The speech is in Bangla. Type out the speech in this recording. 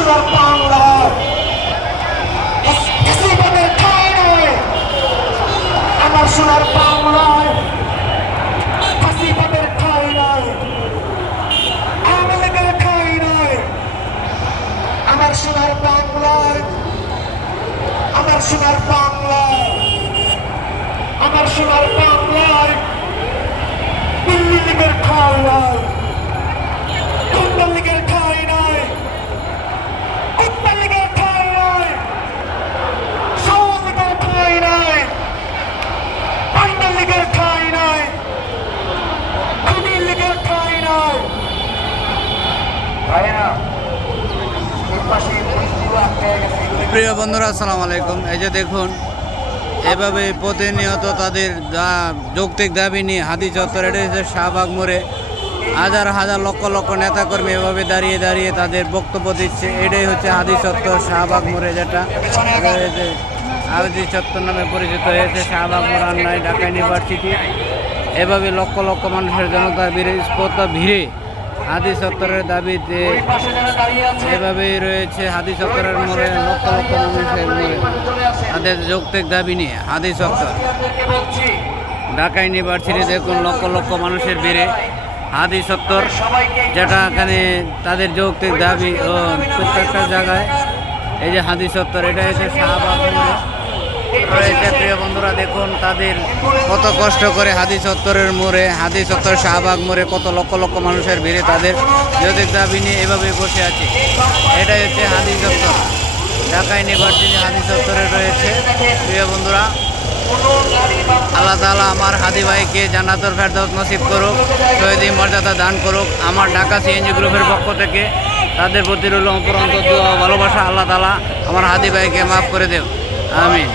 সোনার বাংলা ফ্যাসিবাদের ঠাঁই নয়, আমার সোনার বাংলায় ফ্যাসিবাদের ঠাঁই নয়, আওয়ামী লীগের ঠাঁই নয়, আমার সোনার বাংলায়, আমার সোনার বাংলায়, আমার সোনার বাংলায় দিল্লি লীগের ঠাঁই নয়, কুন্দল লীগের ঠাঁই নয়, উত্তর লীগের ঠাঁই নয়, সৌর লীগের ঠাঁই নয়, পান্ডাল লীগের ঠাঁই নয়, কুমির লীগের ঠাঁই নয়। ভাইয়েরা, এই পাশে পুলিশগুলো আটকে গেছে। প্রিয় বন্ধুরা, আসসালামু আলাইকুম। এই যে দেখুন, এভাবে প্রতিনিয়ত তাদের যৌক্তিক দাবি নিয়ে হাদি চত্বর, এটা হচ্ছে শাহবাগ মোড়ে হাজার হাজার লক্ষ লক্ষ নেতাকর্মী এভাবে দাঁড়িয়ে দাঁড়িয়ে তাদের বক্তব্য দিচ্ছে। এটাই হচ্ছে হাদি চত্বর শাহবাগ মোড়ে, যেটা হাদি চত্বর নামে পরিচিত হয়েছে। শাহবাগ মোড় আন্নায় ঢাকা ইউনিভার্সিটি, এভাবে লক্ষ লক্ষ মানুষের জনতার ভিড়ে হাদি চত্বরের দাবিতে এভাবেই রয়েছে। হাদি চত্বরের মোড়ে লক্ষ লক্ষ মানুষের মোড়ে তাদের যৌক্তিক দাবি নিয়ে হাদি চত্বর ঢাকা ইউনিভার্সিটি। দেখুন লক্ষ লক্ষ মানুষের ভিড়ে হাদি চত্বর, যেটা এখানে তাদের যৌক্তিক দাবি ও প্রত্যেকটা জায়গায় এই যে হাদি চত্বর, এটা হচ্ছে শাহবাগ মোড়ে রয়েছে। প্রিয় বন্ধুরা, দেখুন তাদের কত কষ্ট করে হাদি চত্বরের মোড়ে, হাদি চত্বর শাহবাগ মোড়ে কত লক্ষ লক্ষ মানুষের ভিড়ে তাদের যৌক্তিক দাবি নিয়ে এভাবে বসে আছে। এটাই হচ্ছে হাদি চত্বর ঢাকা ইউনিভার্সিটি হাদি চত্বরে রয়েছে। প্রিয় বন্ধুরা, আল্লাহ তাআলা আমার হাদি ভাইকে জান্নাতুল ফেরদৌস নসিব করুক, শহীদি মর্যাদা দান করুক। আমার ঢাকা সিএনজি গ্রুপের পক্ষ থেকে তাদের প্রতি রইল অপরন্ত দোয়া ও ভালোবাসা। আল্লাহ তাআলা আমার হাদি ভাইকে মাফ করে দেব, আমিন।